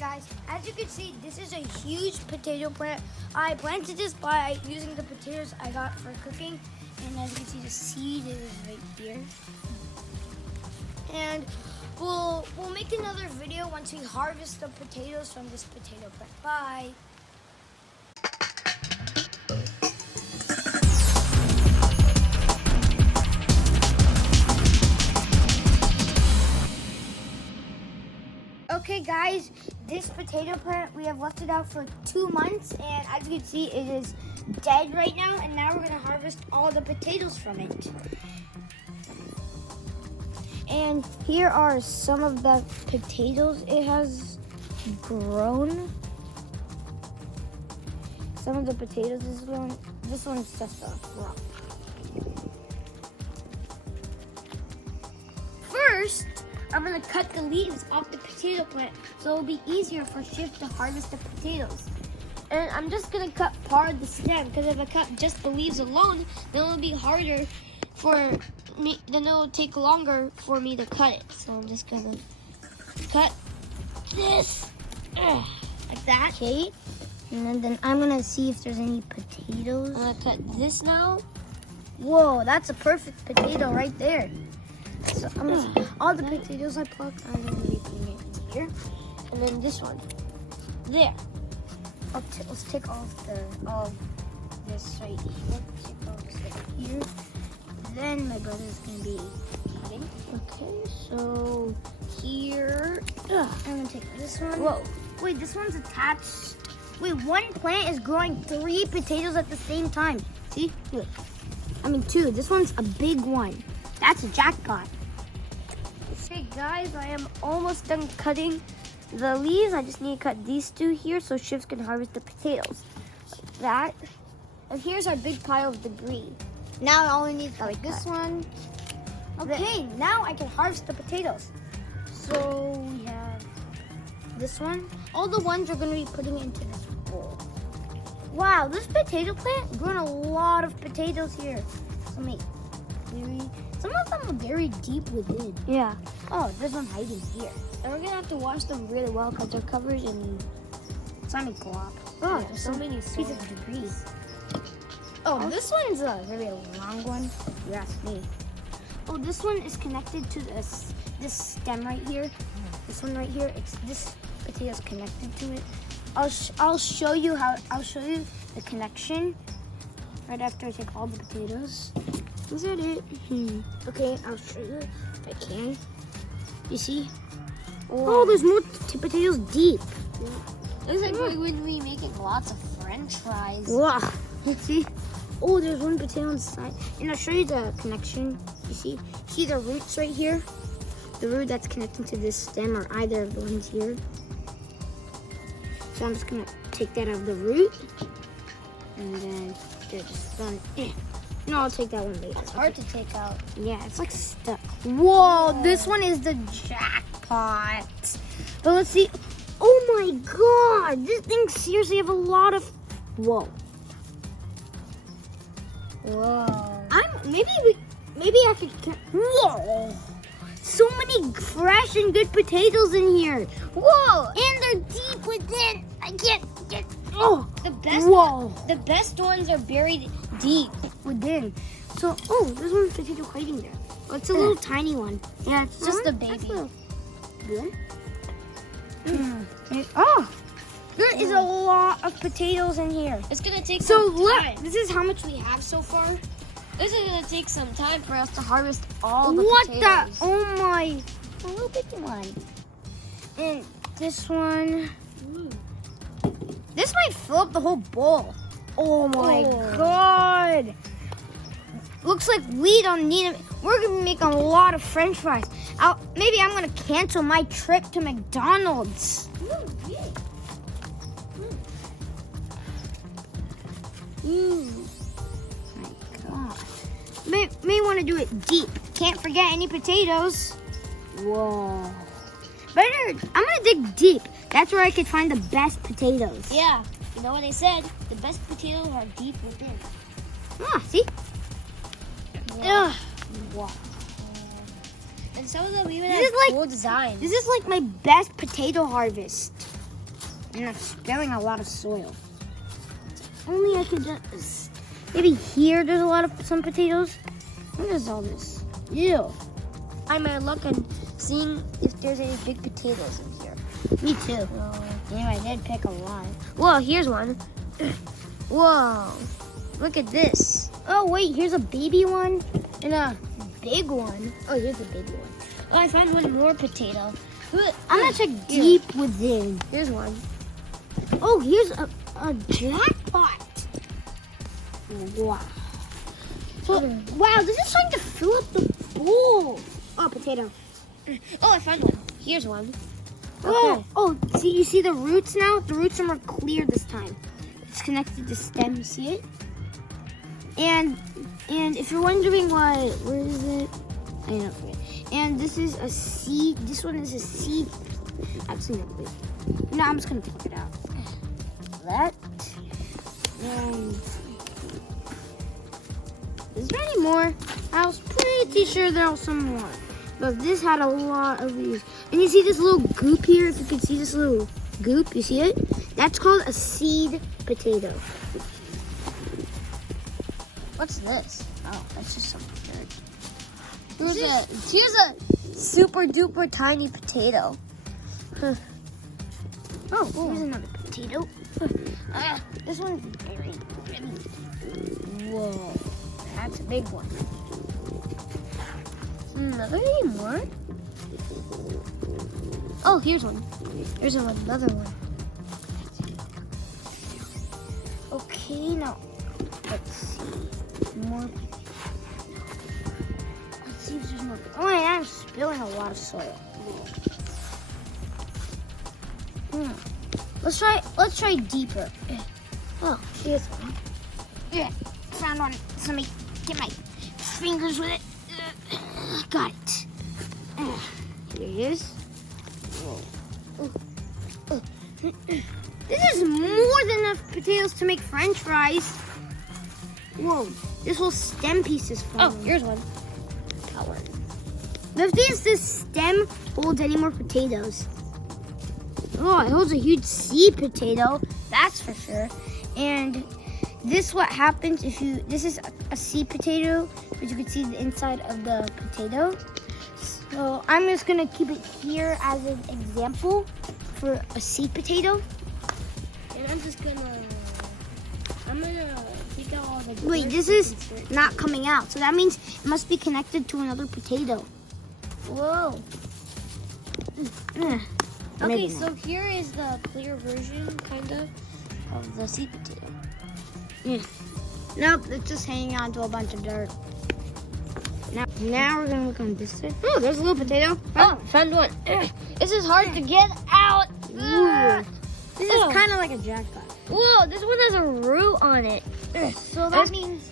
guys, as you can see, this is a huge potato plant. I planted this by using the potatoes I got for cooking. And as you can see, the seed is right here. And we'll make another video once we harvest the potatoes from this potato plant. Bye. Okay guys, this potato plant, we have left it out for 2 months, and as you can see, it is dead right now, and now we're gonna harvest all the potatoes from it. And here are some of the potatoes it has grown. Some of the potatoes this one's just a rock. First, I'm gonna cut the leaves off the potato plant so it'll be easier for Shri to harvest the potatoes. And I'm just gonna cut part of the stem because if I cut just the leaves alone, then it'll be harder for me, then it'll take longer for me to cut it. So I'm just gonna cut this like that. Okay. And then I'm gonna see if there's any potatoes. I'm gonna cut this now. Whoa, that's a perfect potato right there. So I'm gonna, all the potatoes I plucked, I'm gonna be putting it here, and then this one, there. Let's take all of this right here. Take all this right here. Then my brother's gonna be cutting. Okay, so here, I'm gonna take this one. Whoa! Wait, this one's attached. Wait, one plant is growing 3 potatoes at the same time. See? Look. I mean 2. This one's a big one. That's a jackpot. Okay guys, I am almost done cutting the leaves. I just need to cut these 2 here so Shri can harvest the potatoes. Like that. And here's our big pile of debris. Now I only need like this one. Okay, now I can harvest the potatoes. So we have this one. All the ones we're going to be putting into this bowl. Wow, this potato plant grown a lot of potatoes here. Some of them are very deep within. Yeah. Oh, there's one hiding here. And we're gonna have to wash them really well because they're covered in slimy glop. Oh, yeah, there's so many pieces of debris. Oh, this one's a very long one, if you ask me. Oh, this one is connected to this stem right here. This one right here. This potato's connected to it. I'll show you the connection right after I take all the potatoes. Is that it? Okay, I'll show you if I can. You see? Oh, there's more potatoes deep. Yeah. Looks like we would be making lots of French fries. Wow. See? Oh, there's one potato on the side. And I'll show you the connection. You see? See the roots right here? The root that's connecting to this stem or either of the ones here. So I'm just gonna take that out of the root. And then they're just done. No, I'll take that one later. It's hard to take out. Yeah, it's like stuck. Whoa, this one is the jackpot. But let's see. Oh my god, this thing seriously have a lot of. Whoa. Maybe I could. Whoa. So many fresh and good potatoes in here. Whoa, and they're deep within. I can't get. Oh, the best ones are buried deep within. So, there's one potato hiding there. Oh, it's a little tiny one. Yeah, it's just a baby. Good. There is a lot of potatoes in here. It's gonna take some time. Look, this is how much we have so far. This is gonna take some time for us to harvest all the potatoes. Oh my! A little bitty one. And this one. This might fill up the whole bowl. Oh my god! Looks like we don't need it. We're gonna make a lot of French fries. Maybe I'm gonna cancel my trip to McDonald's. My god. May want to do it deep. Can't forget any potatoes. Whoa. I'm gonna dig deep. That's where I could find the best potatoes. Yeah. You know what they said? The best potatoes are deep within. See? Yeah. Wow. And some of them even have cool designs. This is like my best potato harvest. And I'm spilling a lot of soil. Only I could just... Maybe here there's a lot of some potatoes. What is all this? Ew. I'm at luck on seeing if there's any big potatoes in here. Me too. Yeah, I did pick a lot. Whoa, here's one. Whoa, look at this. Oh, wait, here's a baby one and a big one. Oh, here's a big one. Oh, I found one more potato. I'm gonna check deep within. Here's one. Oh, here's a jackpot. Wow. So, wow, this is starting to fill up the bowl. Oh, potato. Oh, I found one. Here's one. Oh, oh, see, you see the roots now? The roots are more clear this time. It's connected to stem, you see it? And if you're wondering where is it? I don't know. And this is a seed. This one is a seed. Actually, no, wait. No, I'm just gonna take it out. That. And is there any more? I was pretty sure there was some more. But this had a lot of these. And you see this little goop here? If you can see this little goop, you see it? That's called a seed potato. What's this? Oh, that's just some dirt. Here's a super duper tiny potato. Oh, here's another potato. This one's very really. Whoa, that's a big one. Are there any more? Oh, here's one. Here's another one. Okay, now let's see. More. Let's see if there's more. Oh, I am spilling a lot of soil. Let's try deeper. Oh, here's one. Yeah, found one. So let me get my fingers with it. Got it. Here it is. This is more than enough potatoes to make French fries. Whoa, this whole stem piece is falling. Oh, here's one. Power. Let's see if this stem holds any more potatoes. Oh, it holds a huge seed potato, that's for sure. And this what happens if you, this is a seed potato, but you can see the inside of the potato. So I'm just gonna keep it here as an example for a seed potato. And I'm gonna take out all the... Wait, this is not coming out. So that means it must be connected to another potato. Whoa. Okay, Okay, so here is the clear version, kind of the seed potato. Nope, it's just hanging on to a bunch of dirt. Now we're gonna look on this side. Oh, there's a little potato. Oh, found one. This is hard to get out. Ooh. This is kind of like a jackpot. Whoa, this one has a root on it. So that means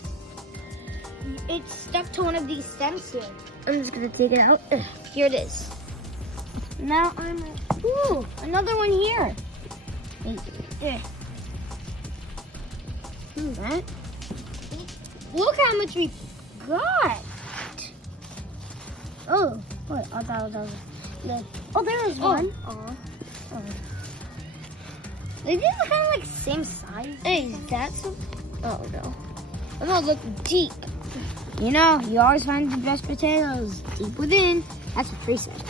it's stuck to one of these stems here. I'm just gonna take it out. Here it is. Now ooh, another one here. That? Look how much we got. Oh, what? Oh, that was oh, there was one. Oh. These are kind of like same size. Hey, that's oh no. I'm gonna look deep. You know, you always find the best potatoes deep within. That's what Shri said.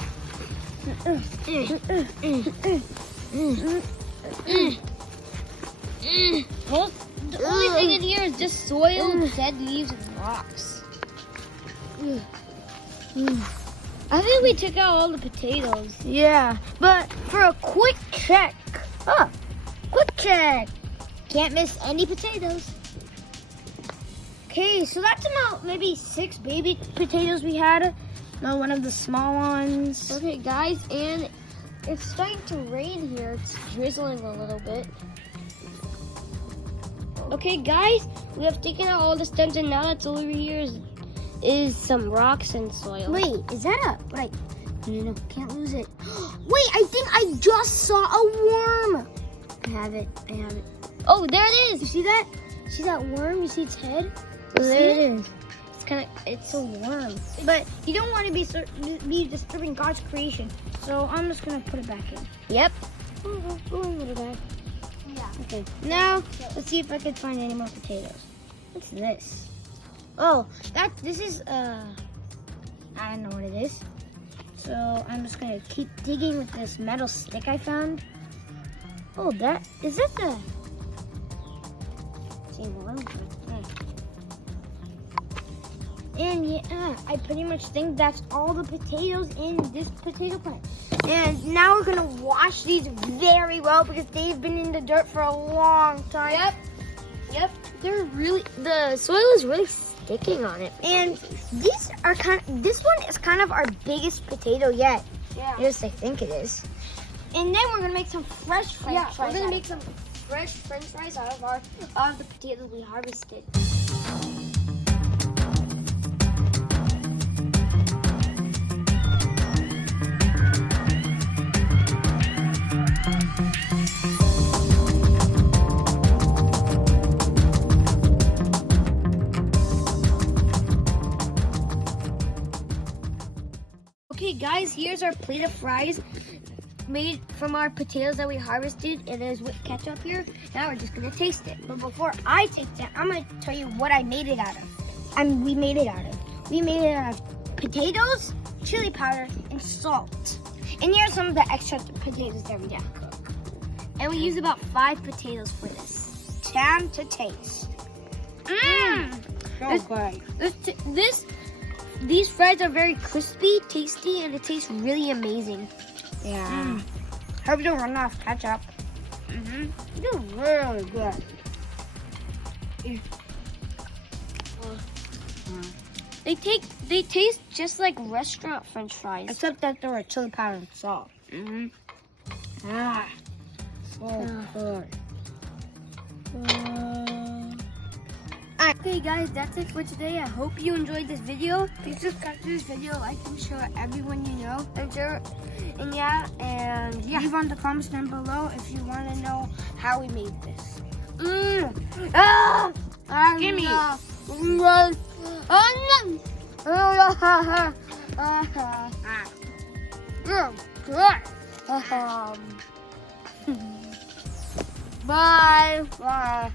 Well, the only thing in here is just soil, dead leaves, and rocks. I think we took out all the potatoes. Yeah, but for a quick check. Quick check. Can't miss any potatoes. Okay, so that's about maybe 6 baby potatoes we had. No, one of the small ones. Okay, guys, and it's starting to rain here. It's drizzling a little bit. Okay, guys, we have taken out all the stems, and now that's over here is some rocks and soil. Wait, is that a, like, no, can't lose it. Wait, I think I just saw a worm. I have it. Oh, there it is. You see that? See that worm? You see its head? There it is. It's a worm. But you don't want to be disturbing God's creation. So I'm just going to put it back in. Yep. Go in, little guy. Yeah. Okay. Now let's see if I can find any more potatoes. What's this? Oh, this is I don't know what it is. So I'm just gonna keep digging with this metal stick I found. Oh, is that the? And yeah, I pretty much think that's all the potatoes in this potato plant. And now we're gonna wash these very well because they've been in the dirt for a long time. Yep. The soil is really sticking on it. And this one is kind of our biggest potato yet. Yeah. Yes, I think it is. And then we're gonna make some fresh French fries. We're gonna make some fresh French fries out of the potatoes we harvested. Okay guys, here's our plate of fries made from our potatoes that we harvested, and there's with ketchup here. Now we're just gonna taste it. But before I taste it, I'm gonna tell you what I made it out of. We made it out of potatoes, chili powder, and salt. And here are some of the extra potatoes that we didn't cook. And we use about 5 potatoes for this. Time to taste. Mmm, so good. These fries are very crispy, tasty, and it tastes really amazing. Yeah. Hope you don't run off ketchup. They're really good. They taste just like restaurant French fries. Except that there were chili powder and salt. So good. Okay guys, that's it for today. I hope you enjoyed this video. Please subscribe to this video, like and share with everyone you know. And yeah. Leave on the comments down below if you want to know how we made this. Give me. Bye. Bye.